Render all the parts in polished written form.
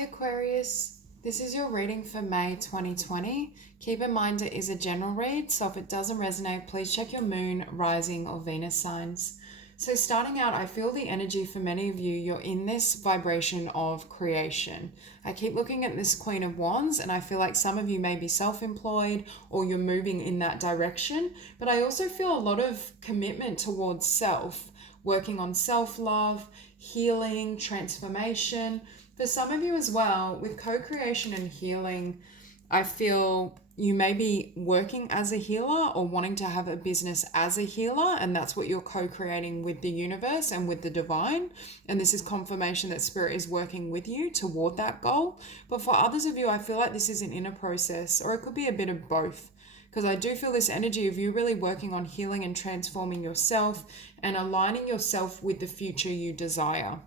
Hey Aquarius, this is your reading for May 2020. Keep in mind it is a general read, so if it doesn't resonate, please check your moon, rising, or Venus signs. So starting out, I feel the energy for many of you, you're in this vibration of creation. I keep looking at this Queen of Wands and I feel like some of you may be self-employed or you're moving in that direction, but I also feel a lot of commitment towards self, working on self-love, healing, transformation. For some of you as well, with co-creation and healing, I feel you may be working as a healer or wanting to have a business as a healer, and that's what you're co-creating with the universe and with the divine. And this is confirmation that spirit is working with you toward that goal. But for others of you, I feel like this is an inner process, or it could be a bit of both. Because I do feel this energy of you really working on healing and transforming yourself and aligning yourself with the future you desire.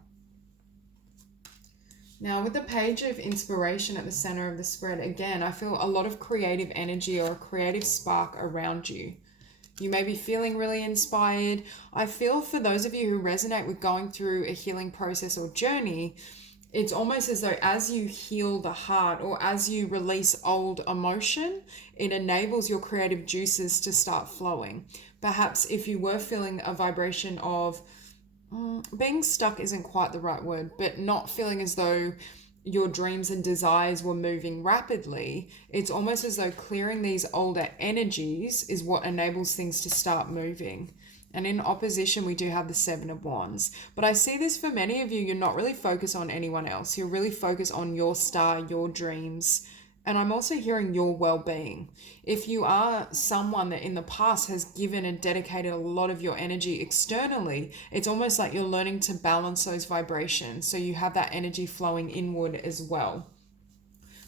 Now, with the page of inspiration at the center of the spread, again, I feel a lot of creative energy or a creative spark around you. You may be feeling really inspired. I feel for those of you who resonate with going through a healing process or journey, it's almost as though as you heal the heart or as you release old emotion, it enables your creative juices to start flowing. Perhaps if you were feeling a vibration of being stuck isn't quite the right word, but not feeling as though your dreams and desires were moving rapidly, it's almost as though clearing these older energies is what enables things to start moving. And in opposition, we do have the Seven of Wands. But I see this for many of you, you're not really focused on anyone else. You're really focused on your star, your dreams. And I'm also hearing your well-being. If you are someone that in the past has given and dedicated a lot of your energy externally, it's almost like you're learning to balance those vibrations. So you have that energy flowing inward as well.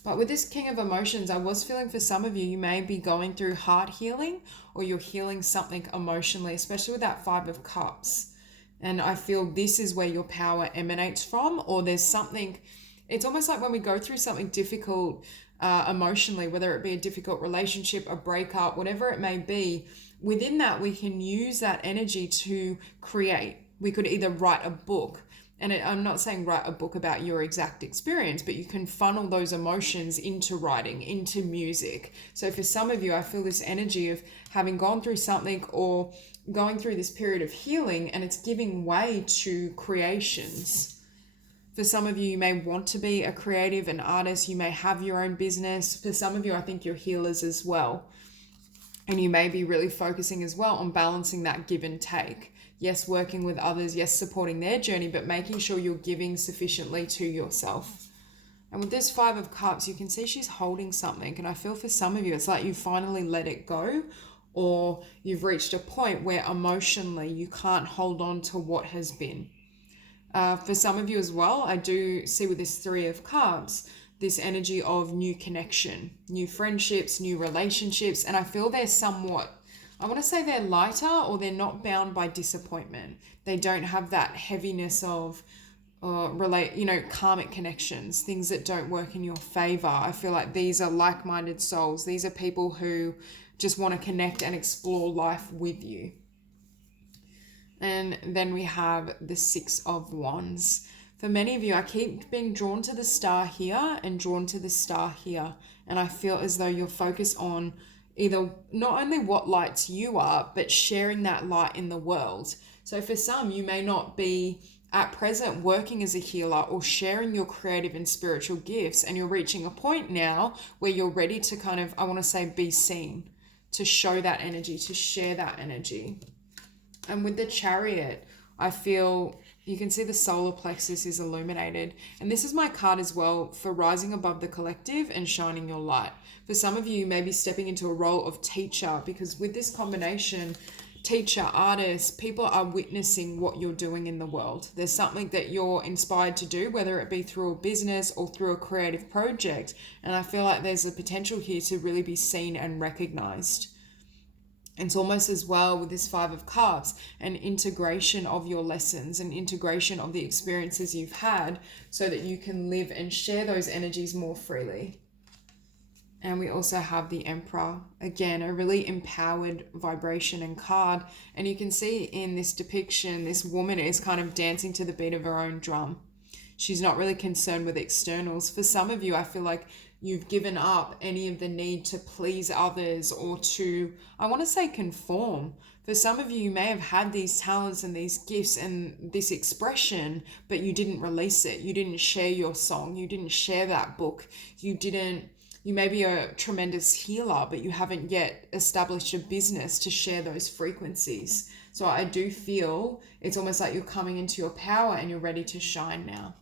But with this King of Emotions, I was feeling for some of you, you may be going through heart healing or you're healing something emotionally, especially with that Five of Cups. And I feel this is where your power emanates from, or there's something, it's almost like when we go through something difficult emotionally, whether it be a difficult relationship, a breakup, whatever it may be, within that we can use that energy to create. We could either write a book, and I'm not saying write a book about your exact experience, but you can funnel those emotions into writing, into music. So for some of you, I feel this energy of having gone through something or going through this period of healing, and it's giving way to creations. For some of you, you may want to be a creative, an artist. You may have your own business. For some of you, I think you're healers as well. And you may be really focusing as well on balancing that give and take. Yes, working with others. Yes, supporting their journey, but making sure you're giving sufficiently to yourself. And with this Five of Cups, you can see she's holding something. And I feel for some of you, it's like you finally let it go, or you've reached a point where emotionally you can't hold on to what has been. For some of you as well, I do see with this Three of Cups, this energy of new connection, new friendships, new relationships. And I feel they're somewhat, I want to say they're lighter, or they're not bound by disappointment. They don't have that heaviness of karmic connections, things that don't work in your favor. I feel like these are like-minded souls. These are people who just want to connect and explore life with you. And then we have the Six of Wands. For many of you, I keep being drawn to the star here and drawn to the star here. And I feel as though you're focused on either not only what lights you up, but sharing that light in the world. So for some, you may not be at present working as a healer or sharing your creative and spiritual gifts. And you're reaching a point now where you're ready to kind of, I want to say, be seen, to show that energy, to share that energy. And with the Chariot, I feel you can see the solar plexus is illuminated. And this is my card as well for rising above the collective and shining your light. For some of you, you may be stepping into a role of teacher, because with this combination, teacher, artist, people are witnessing what you're doing in the world. There's something that you're inspired to do, whether it be through a business or through a creative project. And I feel like there's a potential here to really be seen and recognized. It's almost as well with this Five of Cups, an integration of your lessons, an integration of the experiences you've had, so that you can live and share those energies more freely. And we also have the Emperor, again, a really empowered vibration and card. And you can see in this depiction, this woman is kind of dancing to the beat of her own drum. She's not really concerned with externals. For some of you, I feel like you've given up any of the need to please others or to, I want to say, conform. For some of you, you may have had these talents and these gifts and this expression, but you didn't release it. You didn't share your song. You didn't share that book. You may be a tremendous healer, but you haven't yet established a business to share those frequencies. So I do feel it's almost like you're coming into your power and you're ready to shine now.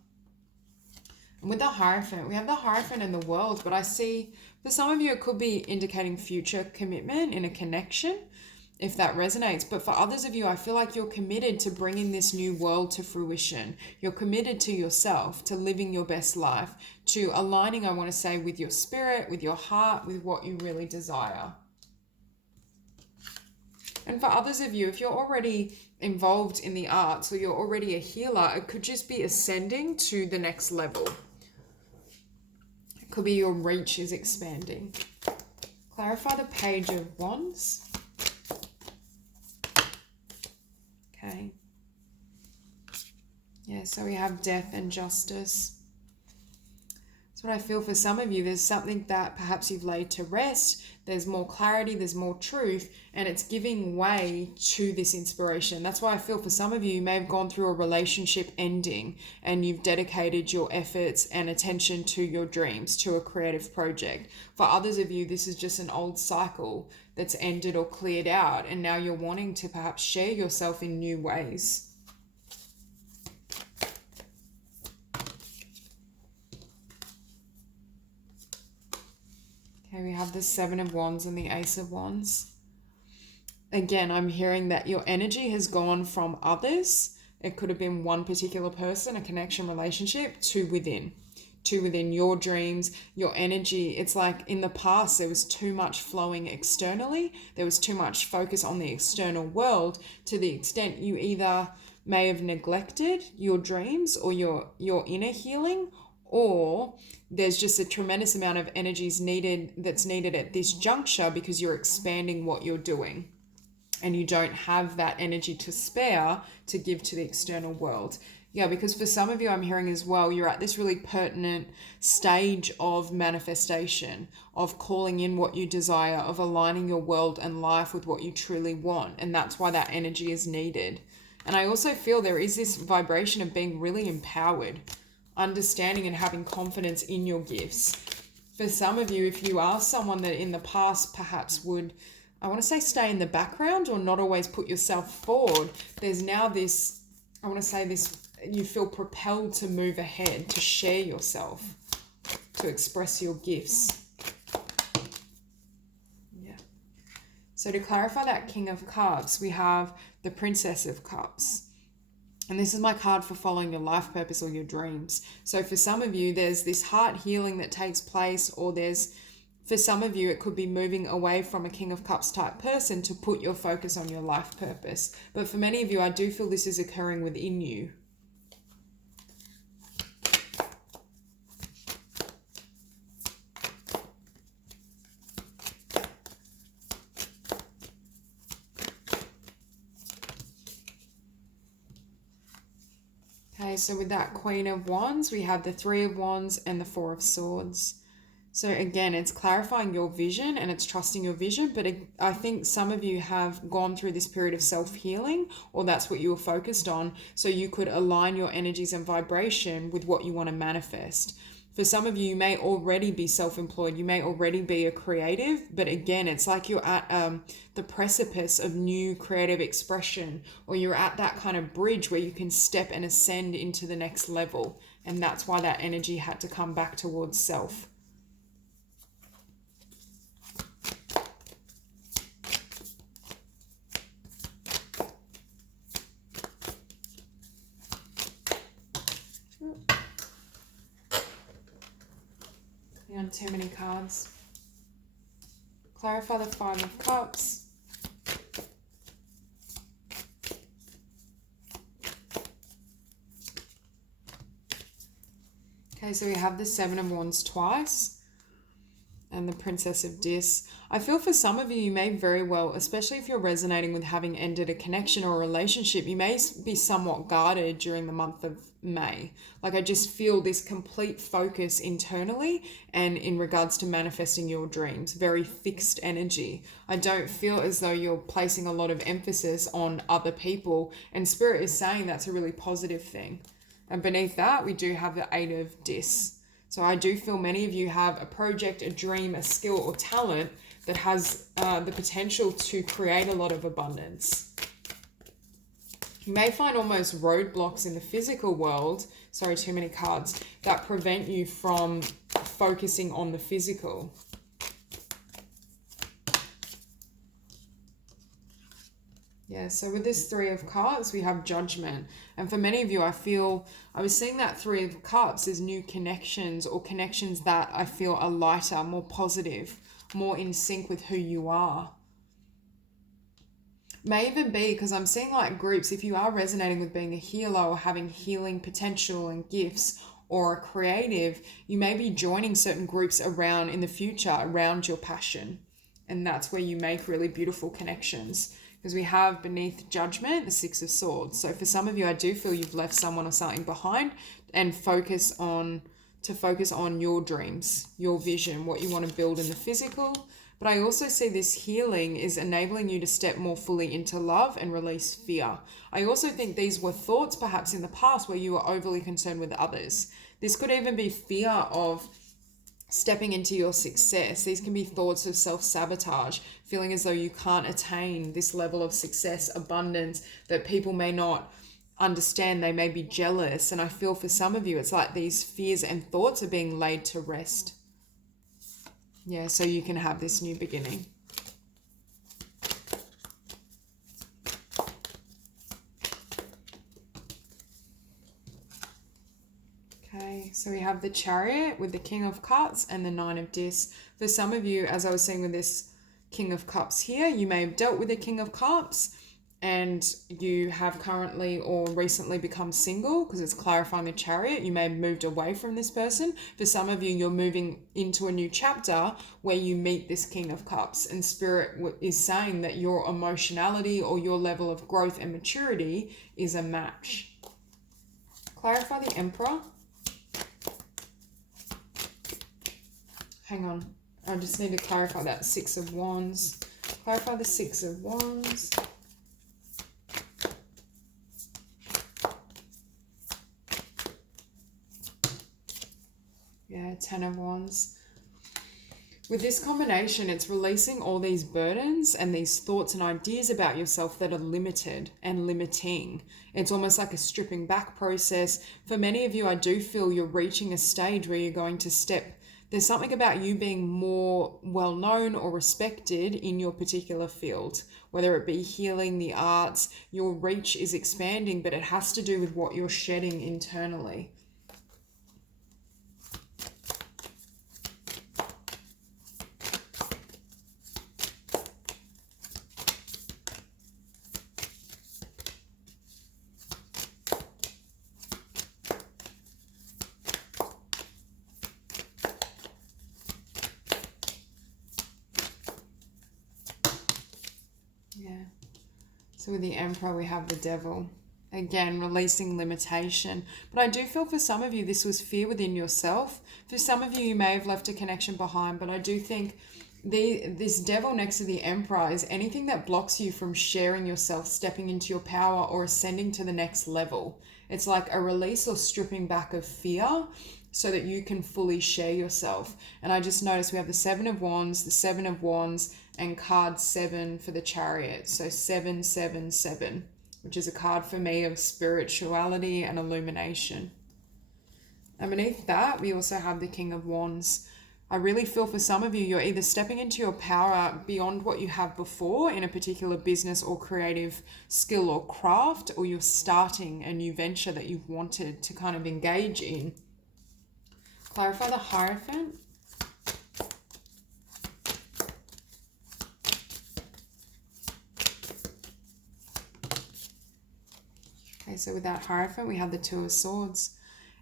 And with the Hierophant, we have the Hierophant in the world, but I see for some of you, it could be indicating future commitment in a connection, if that resonates. But for others of you, I feel like you're committed to bringing this new world to fruition. You're committed to yourself, to living your best life, to aligning, I want to say, with your spirit, with your heart, with what you really desire. And for others of you, if you're already involved in the arts or you're already a healer, it could just be ascending to the next level. It could be your reach is expanding. Clarify the Page of Wands. Okay. Yeah, so we have Death and Justice. That's what I feel for some of you. There's something that perhaps you've laid to rest. There's more clarity, there's more truth, and it's giving way to this inspiration. That's why I feel for some of you, you may have gone through a relationship ending and you've dedicated your efforts and attention to your dreams, to a creative project. For others of you, this is just an old cycle that's ended or cleared out, and now you're wanting to perhaps share yourself in new ways. Okay, we have the Seven of Wands and the Ace of Wands. Again, I'm hearing that your energy has gone from others. It could have been one particular person, a connection, relationship, to within your dreams, your energy. It's like in the past, there was too much flowing externally. There was too much focus on the external world to the extent you either may have neglected your dreams or your inner healing, or there's just a tremendous amount of energies that's needed at this juncture because you're expanding what you're doing and you don't have that energy to spare to give to the external world. Yeah, because for some of you, I'm hearing as well, you're at this really pertinent stage of manifestation, of calling in what you desire, of aligning your world and life with what you truly want. And that's why that energy is needed. And I also feel there is this vibration of being really empowered, understanding and having confidence in your gifts. For some of you, if you are someone that in the past perhaps would, I want to say, stay in the background or not always put yourself forward, there's now this, I want to say this, you feel propelled to move ahead, to share yourself, to express your gifts. Yeah. So to clarify that King of Cups, we have the Princess of Cups. And this is my card for following your life purpose or your dreams. So for some of you, there's this heart healing that takes place, or for some of you, it could be moving away from a King of Cups type person to put your focus on your life purpose. But for many of you, I do feel this is occurring within you. Okay, so with that Queen of Wands, we have the Three of Wands and the Four of Swords. So again, it's clarifying your vision and it's trusting your vision. But I think some of you have gone through this period of self-healing, or that's what you were focused on. So you could align your energies and vibration with what you want to manifest. For some of you, you may already be self-employed. You may already be a creative, but again, it's like you're at the precipice of new creative expression, or you're at that kind of bridge where you can step and ascend into the next level. And that's why that energy had to come back towards self. On too many cards. Clarify the Five of Cups. Okay, so we have the Seven of Wands twice. and the Princess of Dis. I feel for some of you, you may very well, especially if you're resonating with having ended a connection or a relationship, you may be somewhat guarded during the month of May. Like I just feel this complete focus internally and in regards to manifesting your dreams, very fixed energy. I don't feel as though you're placing a lot of emphasis on other people, and Spirit is saying that's a really positive thing. And beneath that, we do have the Eight of Dis. So I do feel many of you have a project, a dream, a skill or talent that has the potential to create a lot of abundance. You may find almost roadblocks in the physical world, sorry, too many cards, that prevent you from focusing on the physical. Yeah, so with this Three of Cups, we have Judgment. And for many of you, I was seeing that Three of Cups as new connections, or connections that I feel are lighter, more positive, more in sync with who you are. May even be because I'm seeing like groups, if you are resonating with being a healer or having healing potential and gifts, or a creative, you may be joining certain groups around in the future around your passion. And that's where you make really beautiful connections. Because we have beneath Judgment, the Six of Swords. So for some of you, I do feel you've left someone or something behind and focus on your dreams, your vision, what you want to build in the physical. But I also see this healing is enabling you to step more fully into love and release fear. I also think these were thoughts perhaps in the past where you were overly concerned with others. This could even be fear of stepping into your success. These can be thoughts of self-sabotage, feeling as though you can't attain this level of success, abundance, that people may not understand, they may be jealous. And I feel for some of you, it's like these fears and thoughts are being laid to rest. Yeah, so you can have this new beginning. Okay, so we have the Chariot with the King of Cups and the Nine of Dis. For some of you, as I was saying with this King of Cups here, you may have dealt with the King of Cups and you have currently or recently become single because it's clarifying the Chariot. You may have moved away from this person. For some of you, you're moving into a new chapter where you meet this King of Cups, and Spirit is saying that your emotionality or your level of growth and maturity is a match. Clarify the Emperor. Hang on, I just need to clarify that Six of Wands. Clarify the Six of Wands. Yeah, Ten of Wands. With this combination, it's releasing all these burdens and these thoughts and ideas about yourself that are limited and limiting. It's almost like a stripping back process. For many of you, I do feel you're reaching a stage where you're going to step. There's something about you being more well-known or respected in your particular field, whether it be healing, the arts. Your reach is expanding, but it has to do with what you're shedding internally. Yeah. So with the Emperor, we have the Devil. Again, releasing limitation. But I do feel for some of you, this was fear within yourself. For some of you, you may have left a connection behind, but I do think this Devil next to the Emperor is anything that blocks you from sharing yourself, stepping into your power, or ascending to the next level. It's like a release or stripping back of fear so that you can fully share yourself. And I just noticed we have the Seven of Wands, the Seven of Wands, and card 7 for the Chariot. So 777, which is a card for me of spirituality and illumination. And beneath that, we also have the King of Wands. I really feel for some of you, you're either stepping into your power beyond what you have before in a particular business or creative skill or craft, or you're starting a new venture that you've wanted to kind of engage in. Clarify the Hierophant. Okay, so with that Hierophant, we have the Two of Swords.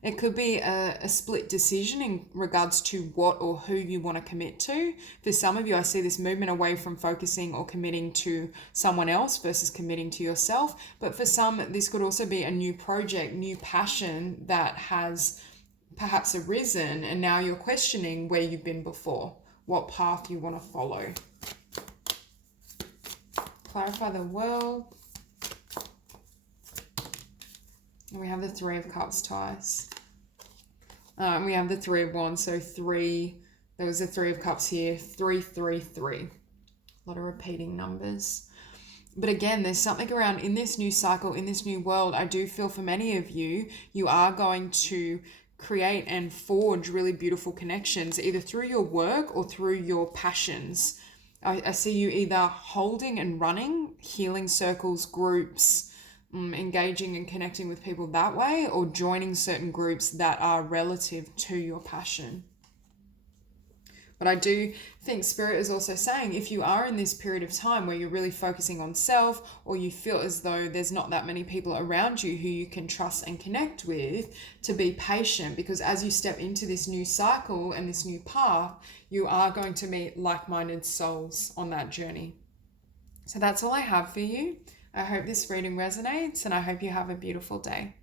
It could be a split decision in regards to what or who you want to commit to. For some of you, I see this movement away from focusing or committing to someone else versus committing to yourself. But for some, this could also be a new project, new passion that has perhaps arisen, and now you're questioning where you've been before, what path you want to follow. Clarify the world. And we have the Three of Cups twice. We have the Three of Wands, so 3, there was a Three of Cups here, 3, 3, 3. A lot of repeating numbers. But again, there's something around in this new cycle, in this new world, I do feel for many of you, you are going to create and forge really beautiful connections, either through your work or through your passions. I see you either holding and running healing circles, groups, engaging and connecting with people that way, or joining certain groups that are relative to your passion. But I do think Spirit is also saying, if you are in this period of time where you're really focusing on self, or you feel as though there's not that many people around you who you can trust and connect with, to be patient, because as you step into this new cycle and this new path, you are going to meet like-minded souls on that journey. So that's all I have for you. I hope this reading resonates, and I hope you have a beautiful day.